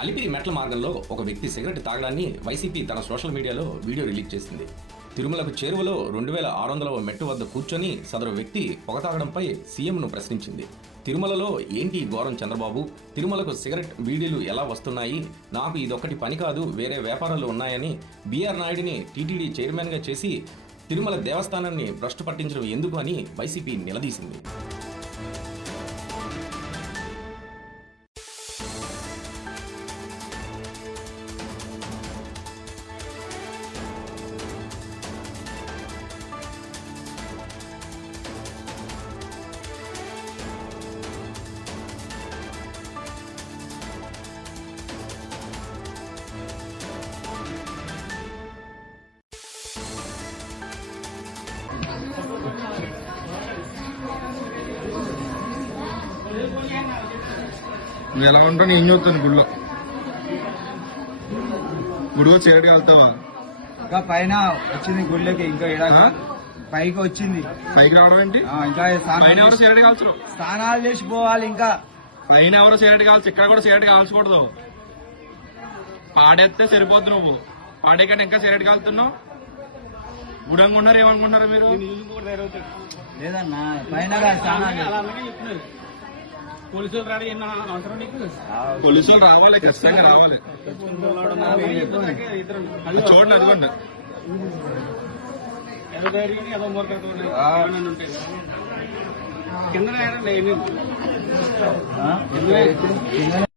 అలిపిరి మెట్ల మార్గంలో ఒక వ్యక్తి సిగరెట్ తాగడాన్ని వైసీపీ తన సోషల్ మీడియాలో వీడియో రిలీజ్ చేసింది. తిరుమలకు చేరువలో 2600వ మెట్టు వద్ద కూర్చొని సదరు వ్యక్తి పొగ తాగడంపై సీఎంను ప్రశ్నించింది. తిరుమలలో ఏంటి ఘోరం చంద్రబాబు, తిరుమలకు సిగరెట్ వీడియోలు ఎలా వస్తున్నాయి, నాకు ఇదొక్కటి పని కాదు వేరే వ్యాపారాలు ఉన్నాయని బీఆర్ నాయుడిని టీటీడీ చైర్మన్గా చేసి తిరుమల దేవస్థానాన్ని భ్రష్టు పట్టించడం ఎందుకు అని వైసీపీ నిలదీసింది. నువ్వు ఎలా ఉంటావు? నేను చూస్తాను గుడిలో. గుడి చేయడానికి వెళ్తావా? ఇంకా పైన వచ్చింది గుడిలోకి, ఇంకా పైకి వచ్చింది. పైకి రావడం ఏంటి? ఇంకా పైన ఎవరు సిగరెట్ కాల్చరు, స్నానాలు చేసి పోవాలి. ఇంకా పైన ఎవరు సిగరెట్ కాల్చు, ఇక్కడ కూడా సిగరెట్ కాల్చకూడదు. పాడేస్తే సరిపోద్దు. నువ్వు పాడే కంటే ఇంకా సిగరెట్ కాలుతున్నావు. గుడి అనుకుంటున్నారు, ఏమనుకుంటున్నారు మీరు? లేదన్నా పైన స్నానాలు. పోలీసులు రాడు అవసరం నీకు? పోలీసులు రావాలి, ఖచ్చితంగా రావాలి. చూడండి, అదిగోండి. ఏదో ధైర్యం ఏదో మూర్ఖత ఉంటాయి కింద